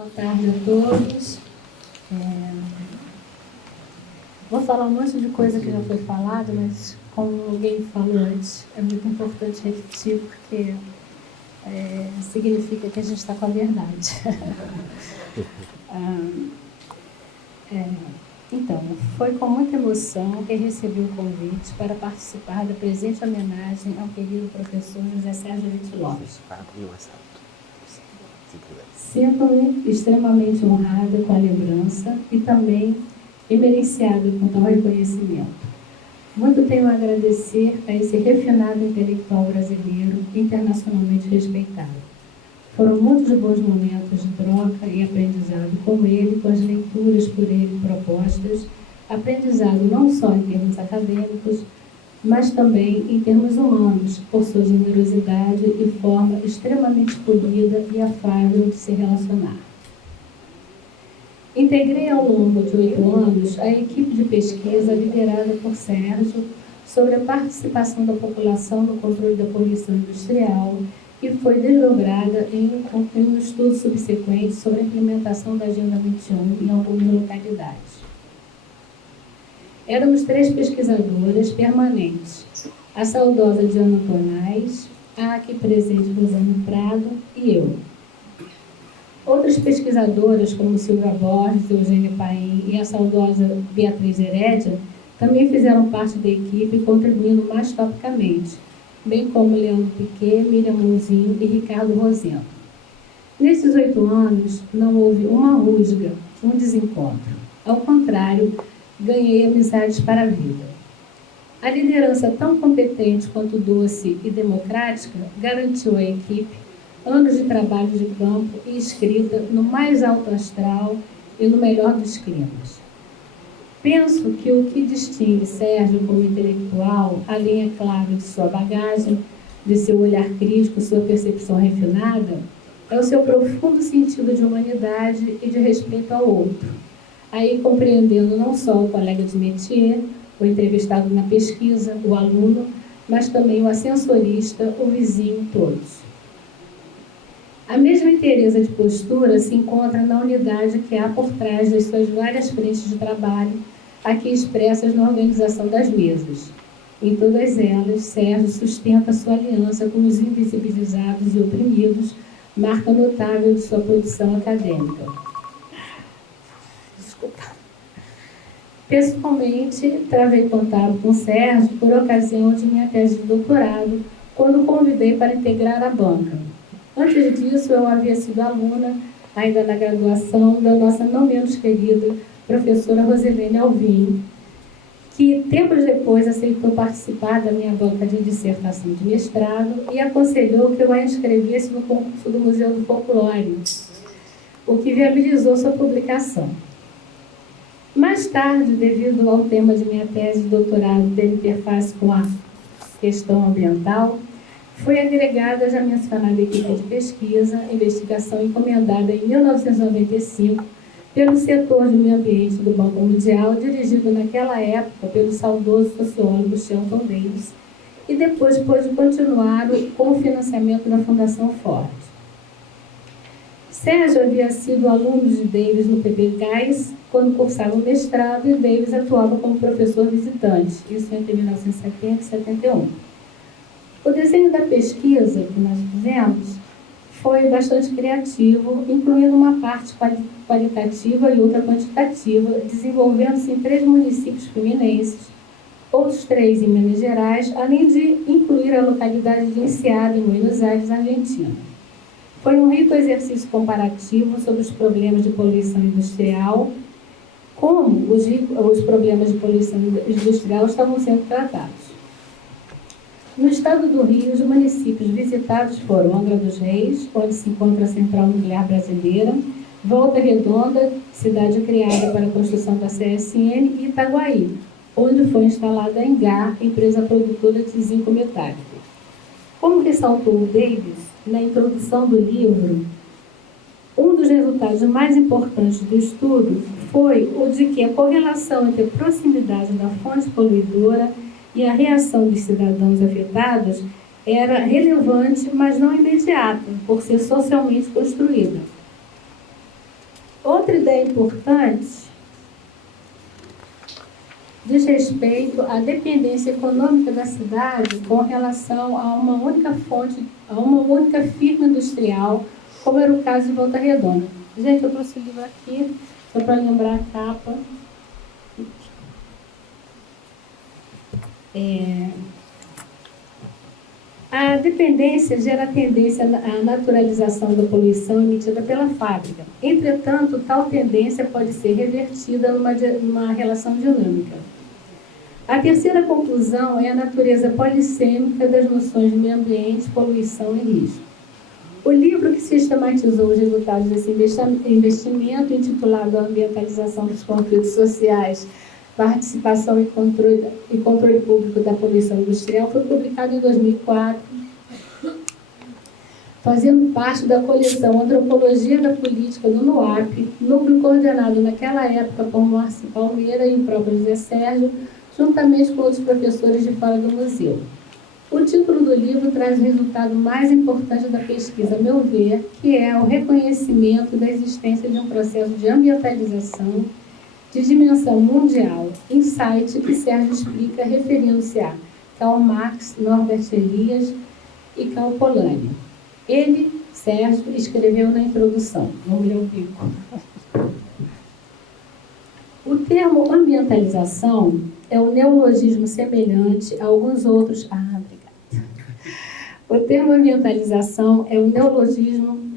Boa tarde a todos. Vou falar um monte de coisa que já foi falada, mas como alguém falou antes, é muito importante repetir, porque significa que a gente está com a verdade. Então, foi com muita emoção que recebi o convite para participar da presente homenagem ao querido professor José Sérgio Lopes. Sinto-me extremamente honrada com a lembrança e também emerenciada com tal reconhecimento. Muito tenho a agradecer a esse refinado intelectual brasileiro internacionalmente respeitado. Foram muitos bons momentos de troca e aprendizado com ele, com as leituras por ele propostas, aprendizado não só em termos acadêmicos, mas também em termos humanos, por sua generosidade e forma extremamente polida e afável de se relacionar. Integrei ao longo de 8 anos a equipe de pesquisa liderada por Sérgio sobre a participação da população no controle da poluição industrial, que foi desdobrada em um estudo subsequente sobre a implementação da Agenda 21 em algumas localidades. Éramos 3 pesquisadoras permanentes, a saudosa Diana Tornais, a aqui presente Rosana Prado e eu. Outras pesquisadoras, como Silvia Borges, Eugênia Paim e a saudosa Beatriz Herédia, também fizeram parte da equipe, contribuindo mais topicamente, bem como Leandro Piquet, Miriam Monzinho e Ricardo Rosendo. Nesses 8 anos, não houve uma rusga, um desencontro. Ao contrário, ganhei amizades para a vida. A liderança tão competente quanto doce e democrática garantiu à equipe anos de trabalho de campo e escrita no mais alto astral e no melhor dos climas. Penso que o que distingue Sérgio como intelectual, além, é claro, de sua bagagem, de seu olhar crítico, sua percepção refinada, é o seu profundo sentido de humanidade e de respeito ao outro, aí compreendendo não só o colega de métier, o entrevistado na pesquisa, o aluno, mas também o ascensorista, o vizinho, todos. A mesma inteireza de postura se encontra na unidade que há por trás das suas várias frentes de trabalho, aqui expressas na organização das mesas. Em todas elas, Sérgio sustenta sua aliança com os invisibilizados e oprimidos, marca notável de sua produção acadêmica. Pessoalmente, travei contato com Sérgio por ocasião de minha tese de doutorado, quando o convidei para integrar a banca. Antes disso, eu havia sido aluna, ainda na graduação, da nossa não menos querida professora Rosilene Alvim, que tempos depois aceitou participar da minha banca de dissertação de mestrado e aconselhou que eu a inscrevesse no concurso do Museu do Folclore, o que viabilizou sua publicação. Mais tarde, devido ao tema de minha tese de doutorado ter interface com a questão ambiental, foi agregada à já mencionada equipe de pesquisa, investigação encomendada em 1995 pelo setor de meio ambiente do Banco Mundial, dirigido naquela época pelo saudoso sociólogo Shelton Davis, e depois pôde continuar com o financiamento da Fundação Ford. Sérgio havia sido aluno de Davis no PPGás, quando cursava o mestrado, e Davis atuava como professor visitante, isso entre 1970 e 71. O desenho da pesquisa que nós fizemos foi bastante criativo, incluindo uma parte qualitativa e outra quantitativa, desenvolvendo-se em 3 municípios fluminenses, outros 3 em Minas Gerais, além de incluir a localidade de Enseada, em Buenos Aires, Argentina. Foi um rico exercício comparativo sobre os problemas de poluição industrial, como os problemas de poluição industrial estavam sendo tratados. No estado do Rio, os municípios visitados foram Angra dos Reis, onde se encontra a Central Nuclear Brasileira, Volta Redonda, cidade criada para a construção da CSN, e Itaguaí, onde foi instalada a Engar, empresa produtora de zinco metálico. Como ressaltou o Davis, na introdução do livro, um dos resultados mais importantes do estudo foi o de que a correlação entre a proximidade da fonte poluidora e a reação dos cidadãos afetados era relevante, mas não imediata, por ser socialmente construída. Outra ideia importante diz respeito à dependência econômica da cidade com relação a uma única fonte, a uma única firma industrial, como era o caso de Volta Redonda. Gente, eu trouxe o livro aqui, só para lembrar a capa. A dependência gera tendência à naturalização da poluição emitida pela fábrica. Entretanto, tal tendência pode ser revertida numa relação dinâmica. A terceira conclusão é a natureza polissêmica das noções de meio ambiente, poluição e risco. O livro que sistematizou os resultados desse investimento, intitulado A Ambientalização dos Conflitos Sociais, Participação e Controle Público da Poluição Industrial, foi publicado em 2004, fazendo parte da coleção Antropologia da Política do NUAP, núcleo coordenado naquela época por Márcio Palmeira e o próprio José Sérgio, juntamente com outros professores de fora do museu. O título do livro traz o resultado mais importante da pesquisa, a meu ver, que é o reconhecimento da existência de um processo de ambientalização de dimensão mundial, insight que Sérgio explica referindo-se a Karl Marx, Norbert Elias e Karl Polanyi. Ele, Sérgio, escreveu na introdução. Vamos ler o bico. O termo ambientalização é um neologismo semelhante a alguns outros. Obrigada. O termo ambientalização é um neologismo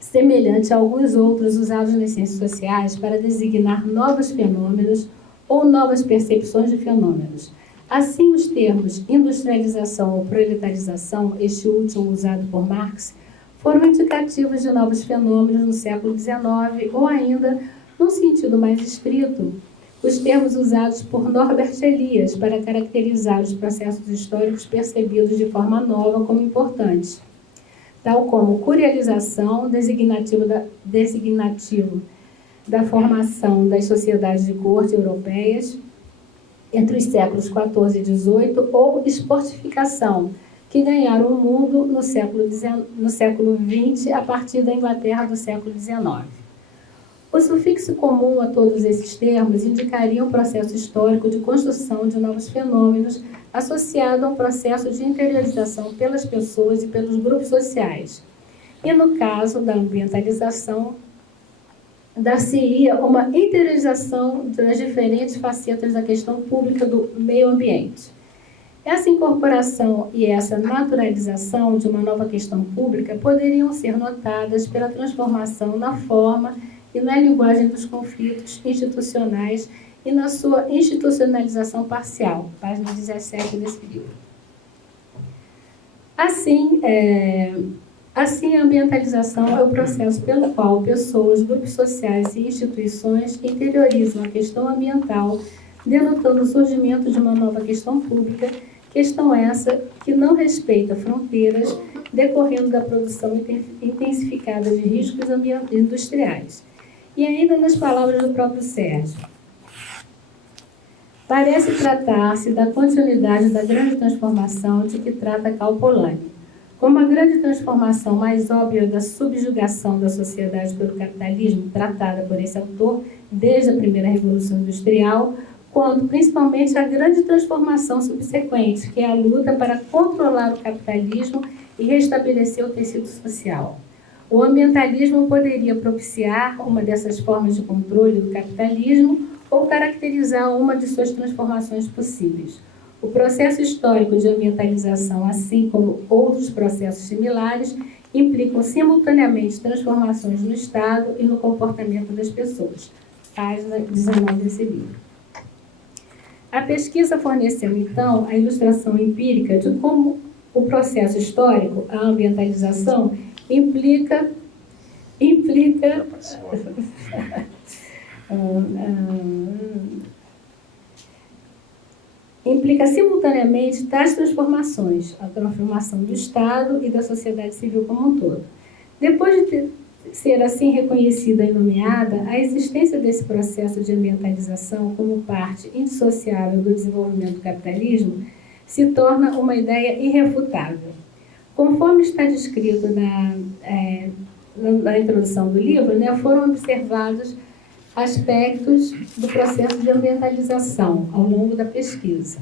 semelhante a alguns outros usados nas ciências sociais para designar novos fenômenos ou novas percepções de fenômenos. Assim, os termos industrialização ou proletarização, este último usado por Marx, foram indicativos de novos fenômenos no século XIX ou ainda, num sentido mais estrito, os termos usados por Norbert Elias para caracterizar os processos históricos percebidos de forma nova como importantes, tal como curialização, designativo da formação das sociedades de corte europeias entre os séculos XIV e XVIII, ou esportificação, que ganharam o mundo no século XX a partir da Inglaterra do século XIX. O sufixo comum a todos esses termos indicaria um processo histórico de construção de novos fenômenos associado a um processo de interiorização pelas pessoas e pelos grupos sociais. E no caso da ambientalização, dar-se-ia uma interiorização das diferentes facetas da questão pública do meio ambiente. Essa incorporação e essa naturalização de uma nova questão pública poderiam ser notadas pela transformação na forma e na linguagem dos conflitos institucionais e na sua institucionalização parcial, página 17 desse livro. Assim, a ambientalização é o processo pelo qual pessoas, grupos sociais e instituições interiorizam a questão ambiental, denotando o surgimento de uma nova questão pública, questão essa que não respeita fronteiras, decorrendo da produção intensificada de riscos industriais. E ainda nas palavras do próprio Sérgio, parece tratar-se da continuidade da grande transformação de que trata Karl Polanyi. Como a grande transformação mais óbvia da subjugação da sociedade pelo capitalismo, tratada por esse autor desde a primeira Revolução Industrial, quanto principalmente a grande transformação subsequente, que é a luta para controlar o capitalismo e restabelecer o tecido social. O ambientalismo poderia propiciar uma dessas formas de controle do capitalismo ou caracterizar uma de suas transformações possíveis. O processo histórico de ambientalização, assim como outros processos similares, implicam simultaneamente transformações no Estado e no comportamento das pessoas. Página 19 desse livro. A pesquisa forneceu, então, a ilustração empírica de como o processo histórico, a ambientalização, implica simultaneamente tais transformações, a transformação do Estado e da sociedade civil como um todo. Depois de ser assim reconhecida e nomeada, a existência desse processo de ambientalização como parte indissociável do desenvolvimento do capitalismo se torna uma ideia irrefutável. Conforme está descrito na introdução do livro, né, foram observados aspectos do processo de ambientalização ao longo da pesquisa,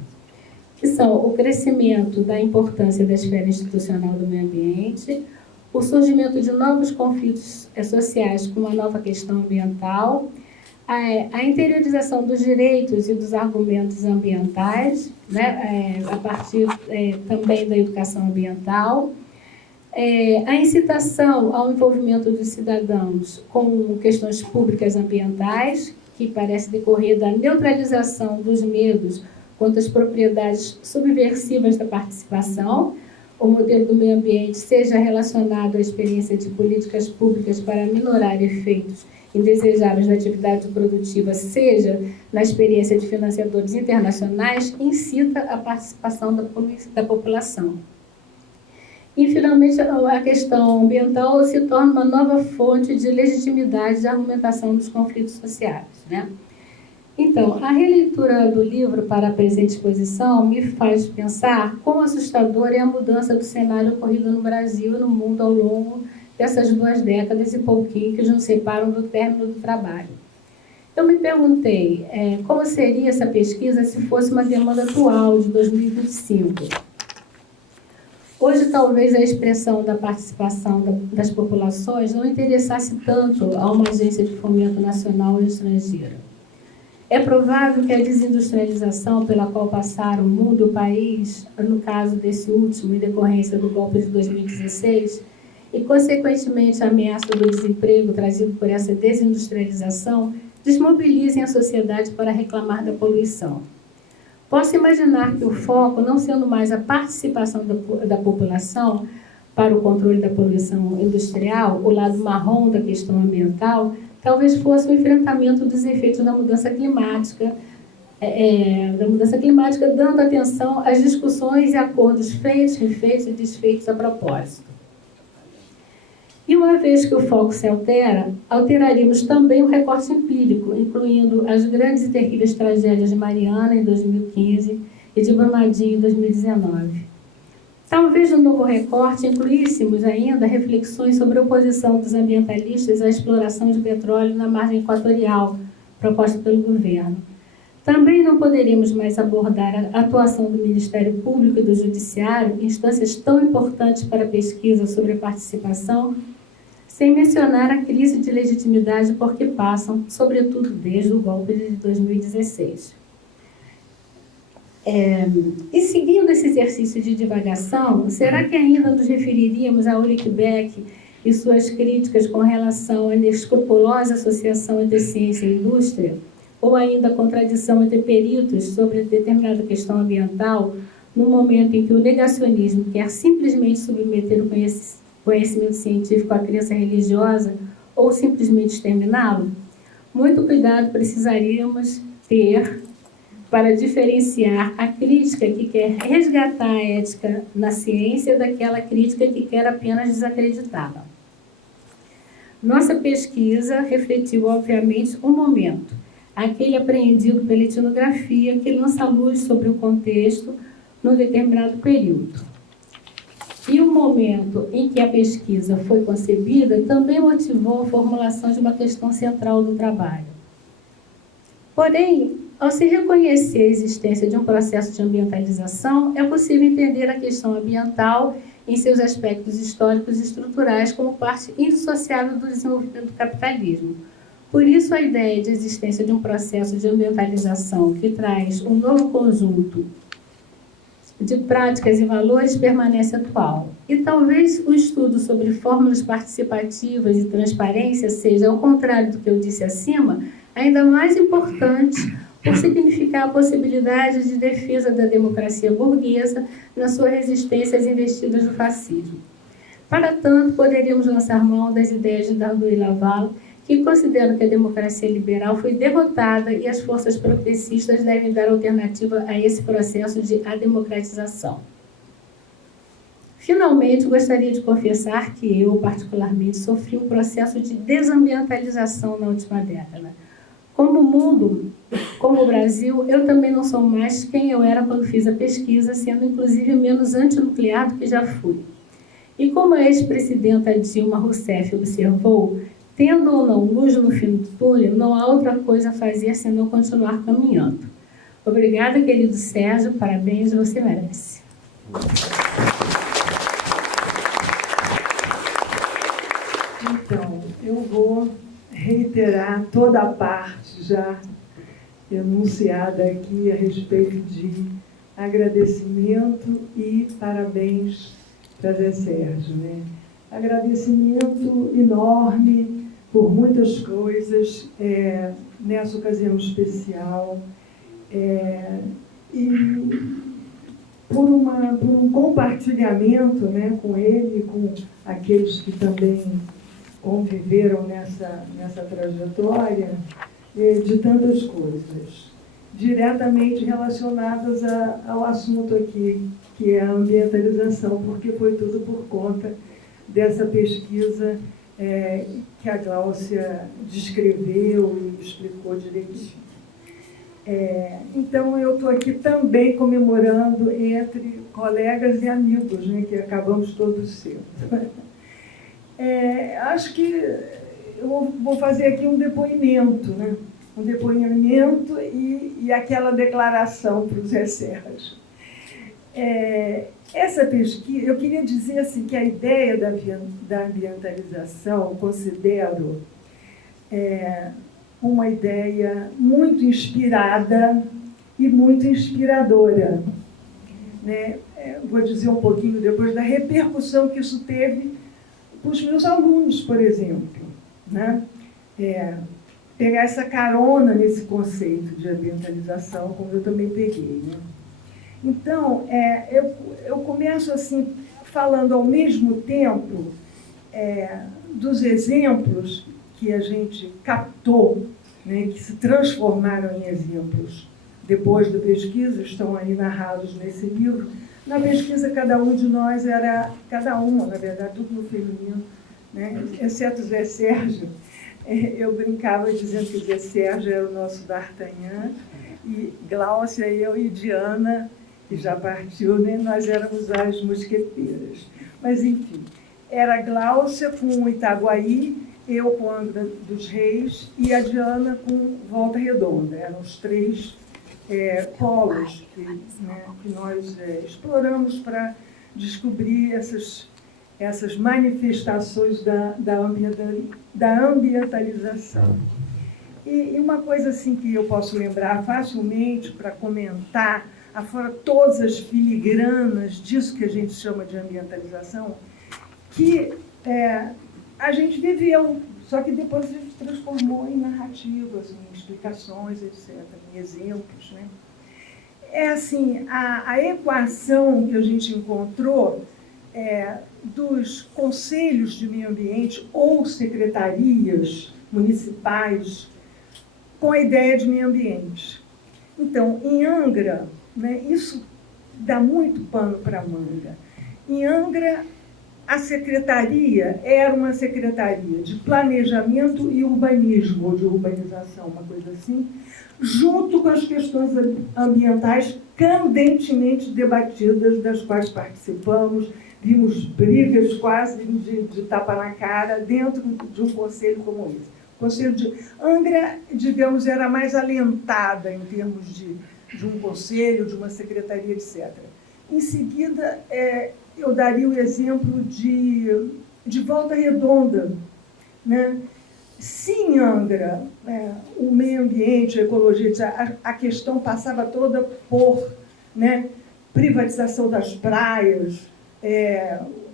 que são o crescimento da importância da esfera institucional do meio ambiente, o surgimento de novos conflitos sociais com uma nova questão ambiental, a interiorização dos direitos e dos argumentos ambientais, né, a partir também da educação ambiental, a incitação ao envolvimento dos cidadãos com questões públicas ambientais, que parece decorrer da neutralização dos medos quanto às propriedades subversivas da participação. O modelo do meio ambiente seja relacionado à experiência de políticas públicas para minorar efeitos indesejáveis da atividade produtiva, seja na experiência de financiadores internacionais, incita a participação da população. E, finalmente, a questão ambiental se torna uma nova fonte de legitimidade de argumentação dos conflitos sociais, né? Então, a releitura do livro para a presente exposição me faz pensar quão assustadora é a mudança do cenário ocorrido no Brasil e no mundo ao longo dessas 2 décadas e pouquinho que nos separam do término do trabalho. Eu me perguntei como seria essa pesquisa se fosse uma demanda atual de 2025. Hoje, talvez a expressão da participação das populações não interessasse tanto a uma agência de fomento nacional ou estrangeira. É provável que a desindustrialização pela qual passaram o mundo e o país, no caso desse último, em decorrência do golpe de 2016, e, consequentemente, a ameaça do desemprego trazido por essa desindustrialização, desmobilizem a sociedade para reclamar da poluição. Posso imaginar que o foco, não sendo mais a participação da população para o controle da poluição industrial, o lado marrom da questão ambiental, talvez fosse o enfrentamento dos efeitos da mudança climática, dando atenção às discussões e acordos feitos, refeitos e desfeitos a propósito. E uma vez que o foco se altera, alteraríamos também o recorte empírico, incluindo as grandes e terríveis tragédias de Mariana, em 2015, e de Brumadinho, em 2019. Talvez no novo recorte incluíssemos ainda reflexões sobre a oposição dos ambientalistas à exploração de petróleo na margem equatorial, proposta pelo governo. Também não poderíamos mais abordar a atuação do Ministério Público e do Judiciário, instâncias tão importantes para a pesquisa sobre a participação, sem mencionar a crise de legitimidade por que passam, sobretudo desde o golpe de 2016. E seguindo esse exercício de divagação, será que ainda nos referiríamos a Ulrich Beck e suas críticas com relação à inescrupulosa associação entre ciência e indústria, ou ainda a contradição entre peritos sobre determinada questão ambiental, no momento em que o negacionismo quer simplesmente submeter o conhecimento científico à crença religiosa ou simplesmente exterminá-lo? Muito cuidado precisaríamos ter para diferenciar a crítica que quer resgatar a ética na ciência daquela crítica que quer apenas desacreditá-la. Nossa pesquisa refletiu, obviamente, um momento, aquele apreendido pela etnografia que lança luz sobre o contexto num determinado período. E o momento em que a pesquisa foi concebida também motivou a formulação de uma questão central do trabalho. Porém, ao se reconhecer a existência de um processo de ambientalização, é possível entender a questão ambiental em seus aspectos históricos e estruturais como parte indissociável do desenvolvimento do capitalismo. Por isso, a ideia de existência de um processo de ambientalização que traz um novo conjunto de práticas e valores permanece atual. E talvez o estudo sobre fórmulas participativas e transparência seja, ao contrário do que eu disse acima, ainda mais importante por significar a possibilidade de defesa da democracia burguesa na sua resistência às investidas do fascismo. Para tanto, poderíamos lançar mão das ideias de Dardot e Laval, que consideram que a democracia liberal foi derrotada e as forças progressistas devem dar alternativa a esse processo de ademocratização. Finalmente, gostaria de confessar que eu, particularmente, sofri um processo de desambientalização na última década. Como o mundo, como o Brasil, eu também não sou mais quem eu era quando fiz a pesquisa, sendo inclusive menos antinuclear do que já fui. E como a ex-presidenta Dilma Rousseff observou, tendo ou não luz no fim do túnel, não há outra coisa a fazer senão continuar caminhando. Obrigada, querido Sérgio, parabéns, você merece. Então, eu vou reiterar toda a parte já enunciada aqui a respeito de agradecimento e parabéns para Zé Sérgio, né? Agradecimento enorme por muitas coisas nessa ocasião especial e por um compartilhamento, né, com ele, com aqueles que também conviveram nessa trajetória, de tantas coisas, diretamente relacionadas ao assunto aqui, que é a ambientalização, porque foi tudo por conta dessa pesquisa que a Gláucia descreveu e explicou direitinho. Então, eu estou aqui também comemorando entre colegas e amigos, né, que acabamos todos cedo. Acho que eu vou fazer aqui um depoimento, né? Um depoimento e aquela declaração para o Zé Sérgio. Essa pesquisa, eu queria dizer assim, que a ideia da ambientalização, considero uma ideia muito inspirada e muito inspiradora, né? Vou dizer um pouquinho depois da repercussão que isso teve com os meus alunos, por exemplo, né? Pegar essa carona nesse conceito de ambientalização, como eu também peguei, né? Então, eu começo assim, falando ao mesmo tempo dos exemplos que a gente captou, né, que se transformaram em exemplos depois da pesquisa, estão aí narrados nesse livro. Na pesquisa, cada um de nós era, cada uma, na verdade, tudo no feminino, né, exceto Zé Sérgio. Eu brincava dizendo que Zé Sérgio era o nosso D'Artagnan, e Gláucia, eu e Diana, que já partiu, né, nós éramos as mosqueteiras. Mas, enfim, era Gláucia com o Itaguaí, eu com Angra dos Reis e a Diana com Volta Redonda. Eram os três polos que nós exploramos para descobrir essas manifestações da ambientalização. E uma coisa assim que eu posso lembrar facilmente para comentar, afora todas as filigranas disso que a gente chama de ambientalização, que a gente viveu, só que depois a gente transformou em narrativas, em explicações, etc., em exemplos, né? Assim, a equação que a gente encontrou dos conselhos de meio ambiente ou secretarias municipais com a ideia de meio ambiente. Então, em Angra, né, isso dá muito pano para manga. Em Angra, a secretaria era uma secretaria de planejamento e urbanismo, ou de urbanização, uma coisa assim, junto com as questões ambientais candentemente debatidas, das quais participamos, vimos brigas quase de tapa na cara dentro de um conselho como esse. O conselho de Angra, digamos, era mais alentada em termos de um conselho, de uma secretaria, etc. Em seguida, eu daria o exemplo de Volta Redonda, né? Se em Angra, o meio ambiente, a ecologia, a questão passava toda por, né, privatização das praias,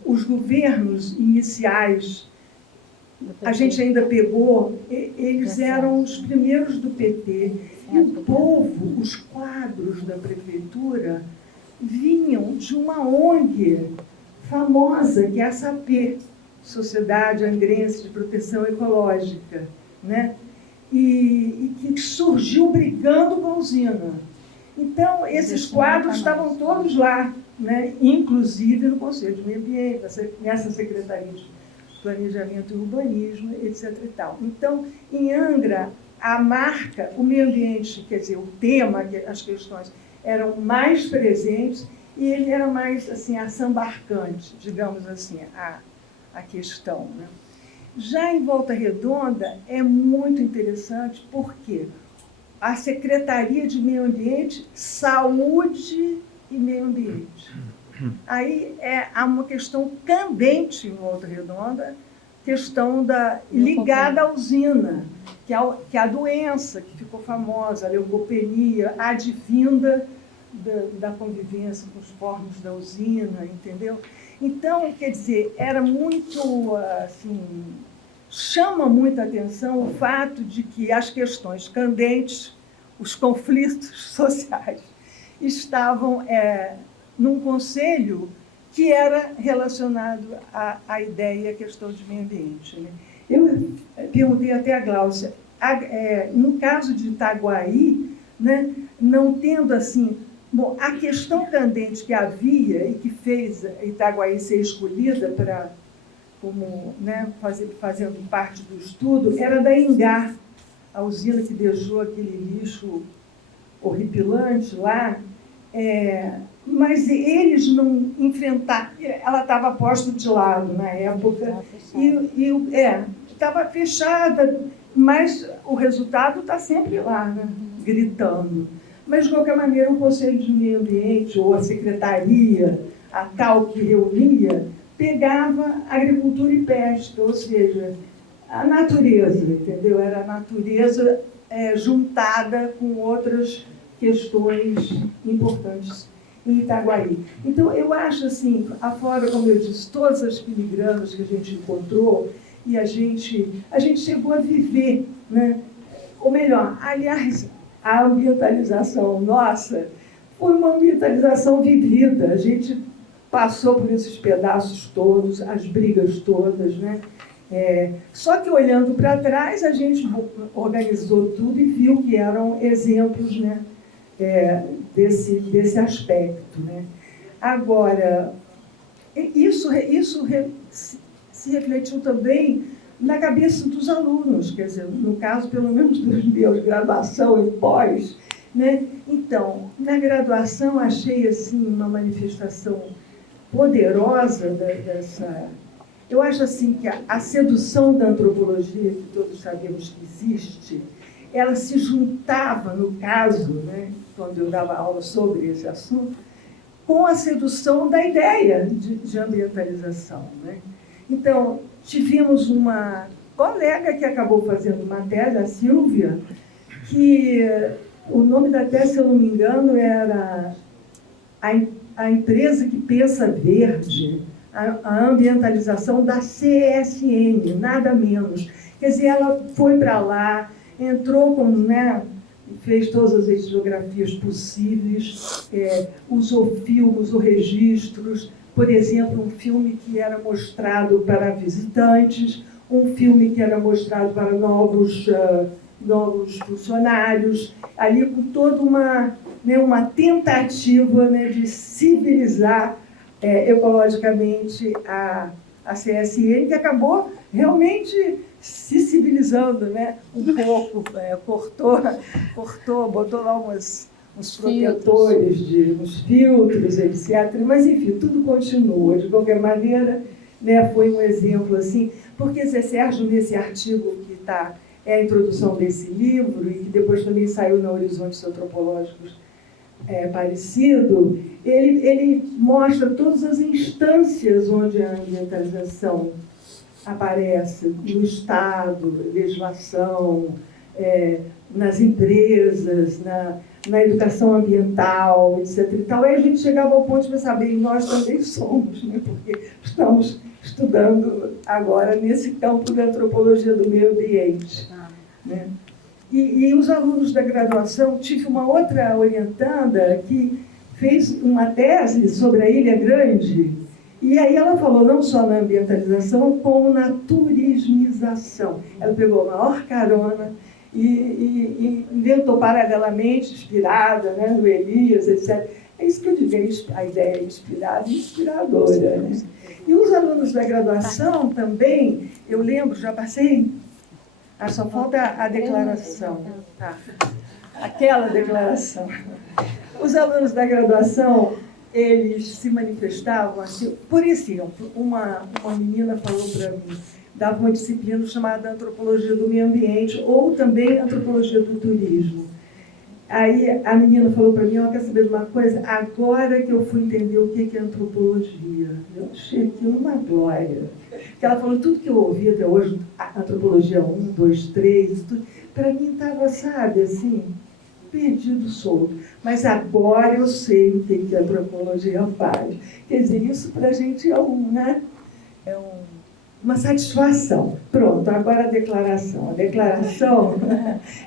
os governos iniciais, a gente ainda pegou, eles eram os primeiros do PT, e o povo, os quadros da prefeitura, vinham de uma ONG famosa, que é a SAPE, Sociedade Angrense de Proteção Ecológica, né? E que surgiu brigando com a usina. Então, esses quadros estavam todos lá, né? Inclusive no Conselho de Meio Ambiente, nessa Secretaria de Planejamento e Urbanismo, etc. e tal. Então, em Angra, a marca, o meio ambiente, quer dizer, o tema, as questões, eram mais presentes e ele era mais assim, assambarcante, digamos assim, a questão, né? Já em Volta Redonda é muito interessante porque a Secretaria de Meio Ambiente, Saúde e Meio Ambiente. Aí há uma questão candente em Volta Redonda, questão ligada à usina, que é a doença que ficou famosa, a leucopenia, advinda da convivência com os fornos da usina, entendeu? Então, quer dizer, era muito, assim, chama muita atenção o fato de que as questões candentes, os conflitos sociais, estavam num conselho que era relacionado à ideia e à questão de meio ambiente, né? Eu perguntei até a Gláucia, no caso de Itaguaí, né, não tendo assim... Bom, a questão candente que havia e que fez Itaguaí ser escolhida como, né, fazendo parte do estudo era da Ingá, a usina que deixou aquele lixo horripilante lá, mas eles não enfrentaram, ela estava posta de lado na época, estava fechada, mas o resultado está sempre lá, né, gritando. Mas, de qualquer maneira, o Conselho de Meio Ambiente, ou a Secretaria, a tal que reunia, pegava agricultura e pesca, ou seja, a natureza, entendeu? Era a natureza juntada com outras questões importantes em Itaguaí. Então, eu acho assim, afora, como eu disse, todas as filigranas que a gente encontrou, e a gente chegou a viver, né? Ou melhor, aliás, a ambientalização nossa foi uma ambientalização vivida. A gente passou por esses pedaços todos, as brigas todas, né? Só que olhando para trás, a gente organizou tudo e viu que eram exemplos, né, desse aspecto, né? Agora, isso se refletiu também na cabeça dos alunos, quer dizer, no caso, pelo menos dos meus, graduação e pós, né? Então, na graduação, achei assim uma manifestação poderosa dessa... Eu acho assim que a sedução da antropologia, que todos sabemos que existe, ela se juntava, no caso, né, quando eu dava aula sobre esse assunto, com a sedução da ideia de ambientalização, né? Então, tivemos uma colega que acabou fazendo uma tese, a Silvia, que o nome da tese, se eu não me engano, era a empresa que pensa verde, a ambientalização da CSN, nada menos. Quer dizer, ela foi para lá, entrou com, né, fez todas as etnografias possíveis, usou filmes, usou registros, por exemplo, um filme que era mostrado para visitantes, um filme que era mostrado para novos funcionários, ali com toda uma tentativa, né, de civilizar ecologicamente a CSN, que acabou realmente se civilizando, né, um pouco, cortou, botou lá uns protetores, uns filtros, etc. Mas, enfim, tudo continua. De qualquer maneira, né, foi um exemplo assim, porque Zé Sérgio, nesse artigo que é a introdução desse livro, e que depois também saiu na Horizontes Antropológicos Parecido, ele mostra todas as instâncias onde a ambientalização aparece, no Estado, legislação, nas empresas, na educação ambiental, etc. E tal. Aí a gente chegava ao ponto de saber, e nós também somos, né? Porque estamos estudando agora nesse campo da antropologia do meio ambiente. Né? E os alunos da graduação, tive uma outra orientanda que fez uma tese sobre a Ilha Grande, e aí ela falou não só na ambientalização, como na turismização. Ela pegou a maior carona e inventou paralelamente, inspirada, né, no Elias, etc. É isso que eu digo, a ideia é inspirada e inspiradora. Né? E os alunos da graduação também, eu lembro, já passei, só falta a declaração. Tá. Aquela declaração. Os alunos da graduação eles se manifestavam assim. Por exemplo, uma menina falou para mim, dava uma disciplina chamada Antropologia do Meio Ambiente ou também Antropologia do Turismo. Aí a menina falou para mim, ela quer saber de uma coisa, agora que eu fui entender o que é antropologia. Eu achei aquilo uma glória. Porque ela falou, tudo que eu ouvi até hoje, a antropologia 1, 2, 3, para mim estava, sabe, assim, perdido, solto. Mas agora eu sei o que a antropologia faz. Quer dizer, isso para a gente é uma satisfação. Pronto, agora a declaração. A declaração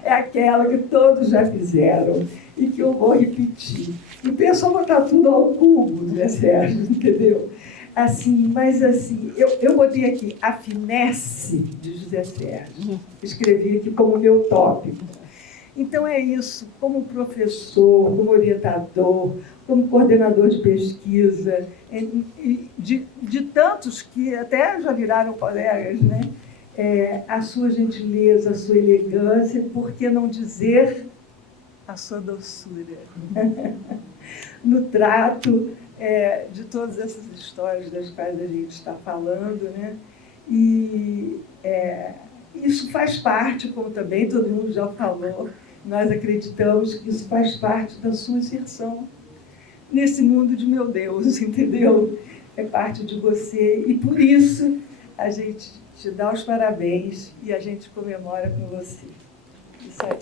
é aquela que todos já fizeram e que eu vou repetir. Então é só botar tudo ao cubo, né, Sérgio? Entendeu? Assim, mas assim, eu botei aqui a finesse de José Sérgio. Escrevi aqui como meu tópico. Então é isso, como professor, como orientador, como coordenador de pesquisa, de tantos que até já viraram colegas, né? A sua gentileza, a sua elegância, por que não dizer a sua doçura? No trato de todas essas histórias das quais a gente está falando, né? E isso faz parte, como também todo mundo já falou, nós acreditamos que isso faz parte da sua inserção nesse mundo de meu Deus, entendeu? É parte de você e por isso a gente te dá os parabéns e a gente comemora com você. Isso aí.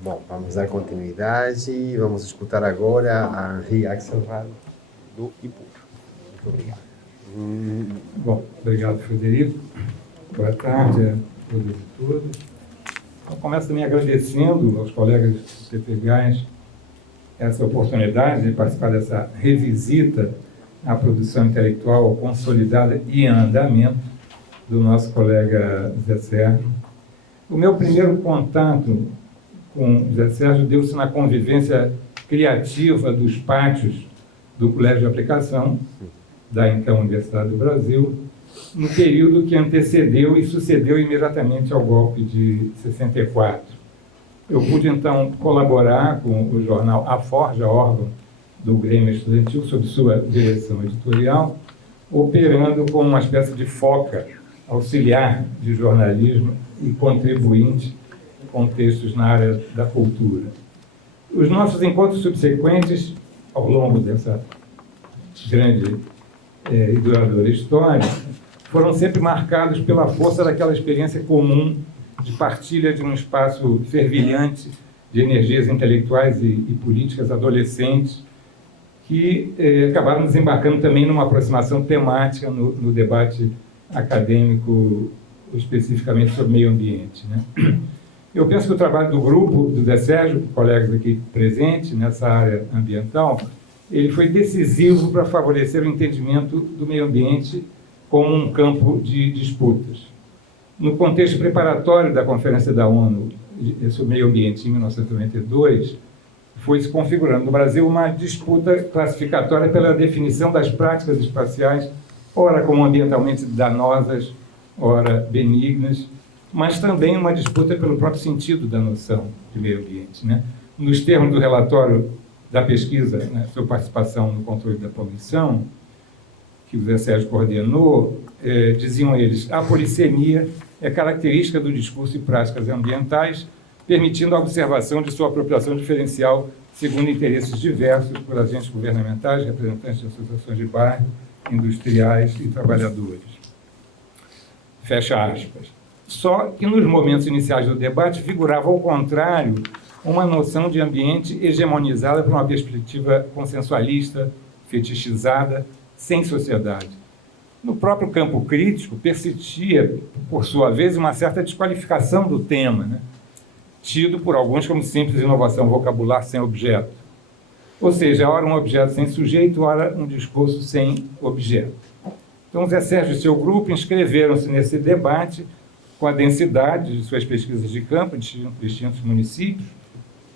Bom, vamos dar continuidade e vamos escutar agora a Henri Axelrad do IPUR. Muito obrigado. Bom, obrigado, Frederico. Boa tarde a todas e todos. Eu começo também agradecendo aos colegas do TPGás essa oportunidade de participar dessa revisita à produção intelectual consolidada e em andamento do nosso colega José Sérgio. O meu primeiro contato com José Sérgio deu-se na convivência criativa dos pátios do Colégio de Aplicação, da então Universidade do Brasil, no período que antecedeu e sucedeu imediatamente ao golpe de 64. Eu pude, então, colaborar com o jornal A Forja, órgão do Grêmio Estudantil, sob sua direção editorial, operando como uma espécie de foca auxiliar de jornalismo e contribuinte com textos na área da cultura. Os nossos encontros subsequentes, ao longo dessa grande e duradoura história, foram sempre marcados pela força daquela experiência comum de partilha de um espaço fervilhante de energias intelectuais e políticas adolescentes que acabaram desembarcando também numa aproximação temática no debate acadêmico, especificamente sobre meio ambiente, né? Eu penso que o trabalho do grupo, do Zé Sérgio, colegas aqui presentes nessa área ambiental, ele foi decisivo para favorecer o entendimento do meio ambiente como um campo de disputas. No contexto preparatório da Conferência da ONU sobre Meio Ambiente, em 1992, foi se configurando no Brasil uma disputa classificatória pela definição das práticas espaciais, ora como ambientalmente danosas, ora benignas, mas também uma disputa pelo próprio sentido da noção de meio ambiente, né? Nos termos do relatório da pesquisa, né, sobre participação no controle da poluição, que o Zé Sérgio coordenou, diziam eles, a polissemia é característica do discurso e práticas ambientais, permitindo a observação de sua apropriação diferencial segundo interesses diversos por agentes governamentais, representantes de associações de bairro, industriais e trabalhadores. Fecha aspas. Só que nos momentos iniciais do debate figurava, ao contrário, uma noção de ambiente hegemonizada por uma perspectiva consensualista, fetichizada, sem sociedade. No próprio campo crítico, persistia, por sua vez, uma certa desqualificação do tema, né? Tido por alguns como simples inovação vocabular sem objeto. Ou seja, ora um objeto sem sujeito, ora um discurso sem objeto. Então, Zé Sérgio e seu grupo inscreveram-se nesse debate com a densidade de suas pesquisas de campo em distintos municípios,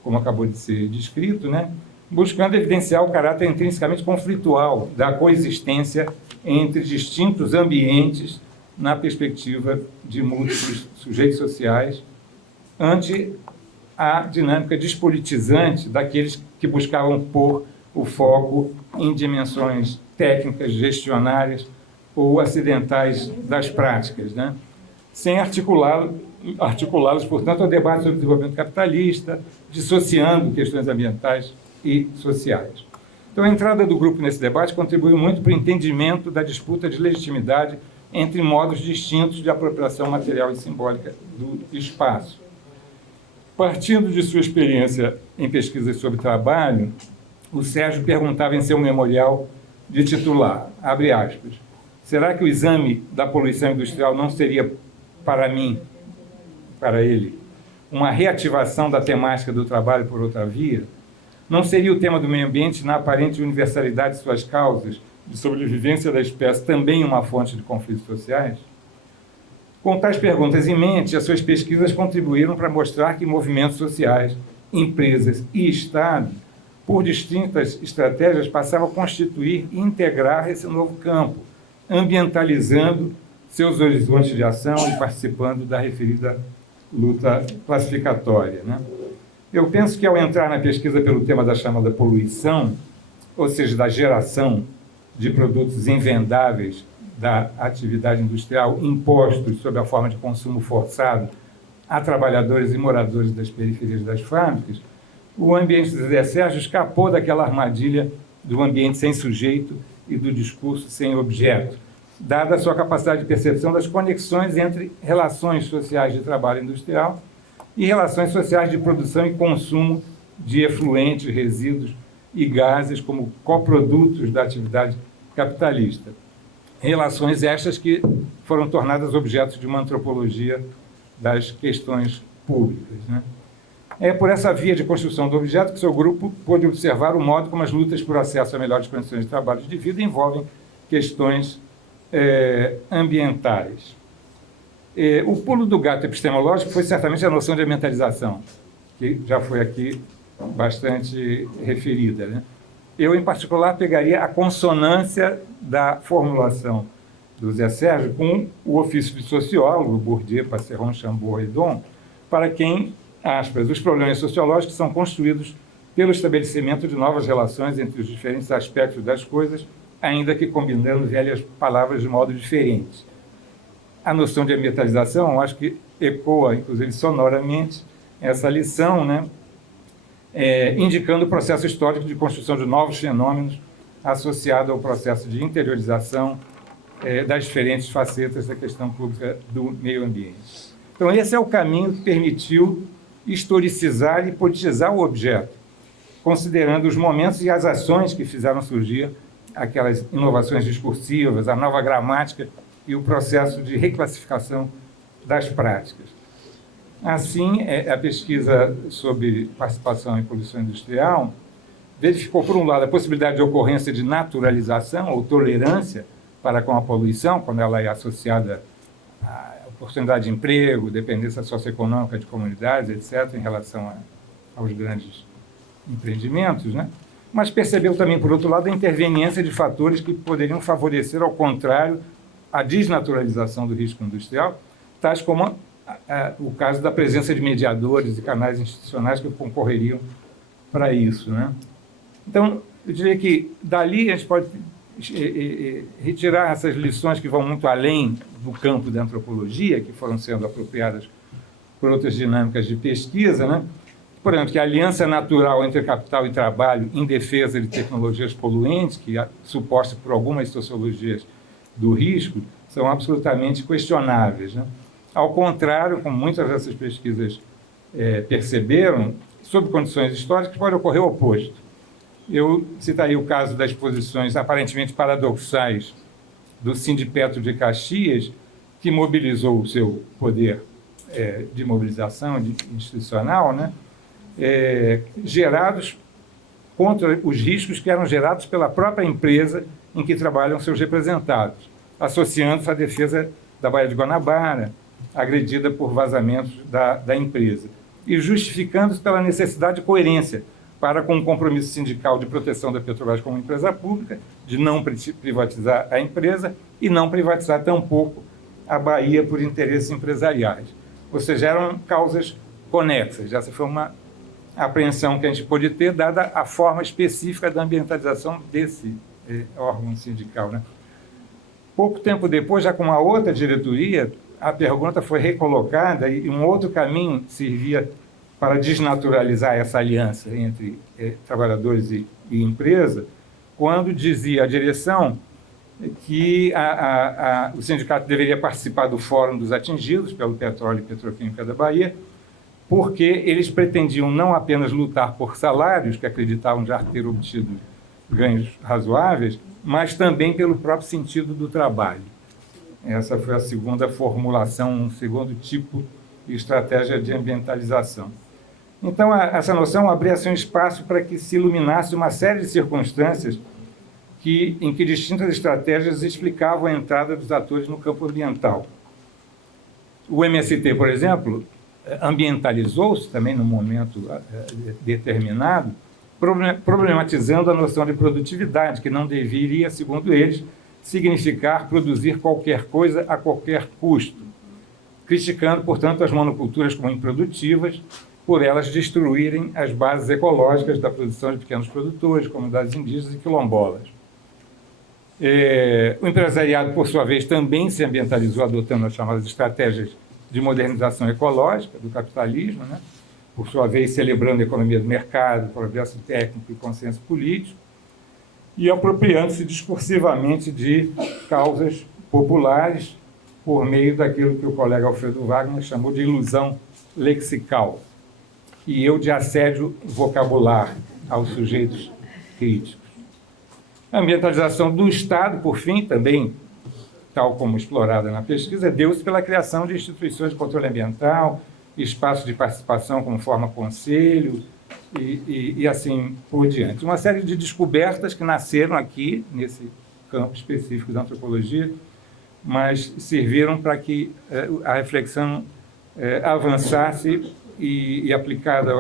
como acabou de ser descrito, né? Buscando evidenciar o caráter intrinsecamente conflitual da coexistência entre distintos ambientes na perspectiva de múltiplos sujeitos sociais, ante a dinâmica despolitizante daqueles que buscavam pôr o foco em dimensões técnicas, gestionárias ou acidentais das práticas, né? Sem articulá-los, portanto, ao debate sobre o desenvolvimento capitalista, dissociando questões ambientais e sociais. Então, a entrada do grupo nesse debate contribuiu muito para o entendimento da disputa de legitimidade entre modos distintos de apropriação material e simbólica do espaço. Partindo de sua experiência em pesquisas sobre trabalho, o Sérgio perguntava em seu memorial de titular, abre aspas, será que o exame da poluição industrial não seria, para mim, para ele, uma reativação da temática do trabalho por outra via? Não seria o tema do meio ambiente, na aparente universalidade de suas causas, de sobrevivência da espécie, também uma fonte de conflitos sociais? Com tais perguntas em mente, as suas pesquisas contribuíram para mostrar que movimentos sociais, empresas e Estado, por distintas estratégias, passavam a constituir e integrar esse novo campo, ambientalizando seus horizontes de ação e participando da referida luta classificatória, né? Eu penso que, ao entrar na pesquisa pelo tema da chamada poluição, ou seja, da geração de produtos invendáveis da atividade industrial impostos sob a forma de consumo forçado a trabalhadores e moradores das periferias das fábricas, o ambiente do Zé Sérgio escapou daquela armadilha do ambiente sem sujeito e do discurso sem objeto, dada a sua capacidade de percepção das conexões entre relações sociais de trabalho industrial e relações sociais de produção e consumo de efluentes, resíduos e gases como coprodutos da atividade capitalista. Relações estas que foram tornadas objetos de uma antropologia das questões públicas, né? É por essa via de construção do objeto que seu grupo pôde observar o modo como as lutas por acesso a melhores condições de trabalho e de vida envolvem questões ambientais. O pulo do gato epistemológico foi certamente a noção de ambientalização, que já foi aqui bastante referida, né? Eu, em particular, pegaria a consonância da formulação do Zé Sérgio com o ofício de sociólogo, Bourdieu, Passeron, Chambord e Redon, para quem, aspas, os problemas sociológicos são construídos pelo estabelecimento de novas relações entre os diferentes aspectos das coisas, ainda que combinando velhas palavras de modo diferente. A noção de ambientalização, eu acho que ecoa, inclusive sonoramente, essa lição, né? Indicando o processo histórico de construção de novos fenômenos associado ao processo de interiorização das diferentes facetas da questão pública do meio ambiente. Então, esse é o caminho que permitiu historicizar e politizar o objeto, considerando os momentos e as ações que fizeram surgir aquelas inovações discursivas, a nova gramática e o processo de reclassificação das práticas. Assim, a pesquisa sobre participação em poluição industrial verificou, por um lado, a possibilidade de ocorrência de naturalização ou tolerância para com a poluição, quando ela é associada à oportunidade de emprego, dependência socioeconômica de comunidades, etc., em relação aos grandes empreendimentos, né? Mas percebeu também, por outro lado, a interveniência de fatores que poderiam favorecer, ao contrário, a desnaturalização do risco industrial, tais como o caso da presença de mediadores e canais institucionais que concorreriam para isso, né? Então, eu diria que dali a gente pode retirar essas lições que vão muito além do campo da antropologia, que foram sendo apropriadas por outras dinâmicas de pesquisa, né? Por exemplo, que a aliança natural entre capital e trabalho em defesa de tecnologias poluentes, que é suposta por algumas sociologias do risco, são absolutamente questionáveis, né? Ao contrário, como muitas dessas pesquisas perceberam, sob condições históricas pode ocorrer o oposto. Eu citaria o caso das posições aparentemente paradoxais do Sindipetro de Caxias, que mobilizou o seu poder de mobilização institucional, né? Gerados contra os riscos que eram gerados pela própria empresa em que trabalham seus representados, associando-se à defesa da Baía de Guanabara, agredida por vazamentos da empresa, e justificando-se pela necessidade de coerência para com o compromisso sindical de proteção da Petrobras como empresa pública, de não privatizar a empresa e não privatizar tampouco a Bahia por interesses empresariais. Ou seja, eram causas conexas. Essa foi uma apreensão que a gente pôde ter, dada a forma específica da ambientalização desse órgão sindical, né? Pouco tempo depois, já com uma outra diretoria, a pergunta foi recolocada e um outro caminho servia para desnaturalizar essa aliança entre trabalhadores e empresa, quando dizia a direção que o sindicato deveria participar do Fórum dos Atingidos pelo Petróleo e Petroquímica da Bahia, porque eles pretendiam não apenas lutar por salários, que acreditavam já ter obtido ganhos razoáveis, mas também pelo próprio sentido do trabalho. Essa foi a segunda formulação, um segundo tipo de estratégia de ambientalização. Então, essa noção abria-se um espaço para que se iluminasse uma série de circunstâncias em que distintas estratégias explicavam a entrada dos atores no campo ambiental. O MST, por exemplo, ambientalizou-se também num momento determinado, problematizando a noção de produtividade, que não deveria, segundo eles, significar produzir qualquer coisa a qualquer custo, criticando, portanto, as monoculturas como improdutivas, por elas destruírem as bases ecológicas da produção de pequenos produtores, comunidades indígenas e quilombolas. O empresariado, por sua vez, também se ambientalizou adotando as chamadas estratégias de modernização ecológica do capitalismo, né? Por sua vez celebrando a economia do mercado, progresso técnico e consenso político, e apropriando-se discursivamente de causas populares por meio daquilo que o colega Alfredo Wagner chamou de ilusão lexical, e eu de assédio vocabular aos sujeitos críticos. A ambientalização do Estado, por fim, também, tal como explorada na pesquisa, deu-se pela criação de instituições de controle ambiental, espaços de participação como forma conselho e assim por diante. Uma série de descobertas que nasceram aqui, nesse campo específico da antropologia, mas serviram para que a reflexão avançasse e aplicada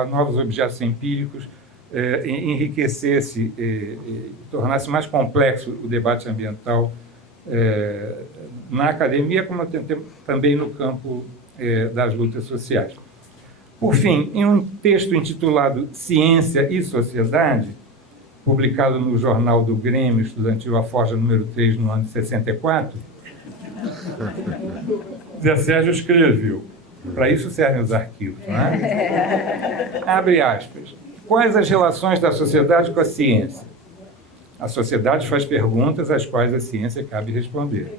a novos objetos empíricos, enriquecesse, tornasse mais complexo o debate ambiental na academia, como também no campo das lutas sociais. Por fim, em um texto intitulado Ciência e Sociedade, publicado no jornal do Grêmio Estudantil A Forja, número 3, no ano de 64, Zé Sérgio escreveu, para isso servem os arquivos, não é? Abre aspas. Quais as relações da sociedade com a ciência? A sociedade faz perguntas às quais a ciência cabe responder.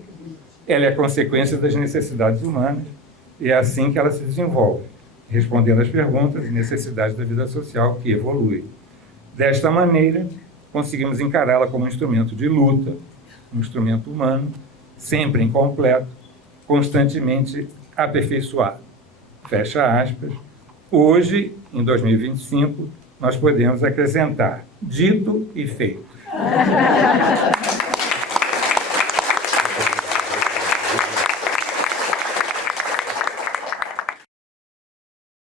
Ela é a consequência das necessidades humanas e é assim que ela se desenvolve, respondendo às perguntas e necessidades da vida social que evolui. Desta maneira, conseguimos encará-la como um instrumento de luta, um instrumento humano, sempre incompleto, constantemente aperfeiçoado. Fecha aspas. Hoje, em 2025, nós podemos acrescentar dito e feito.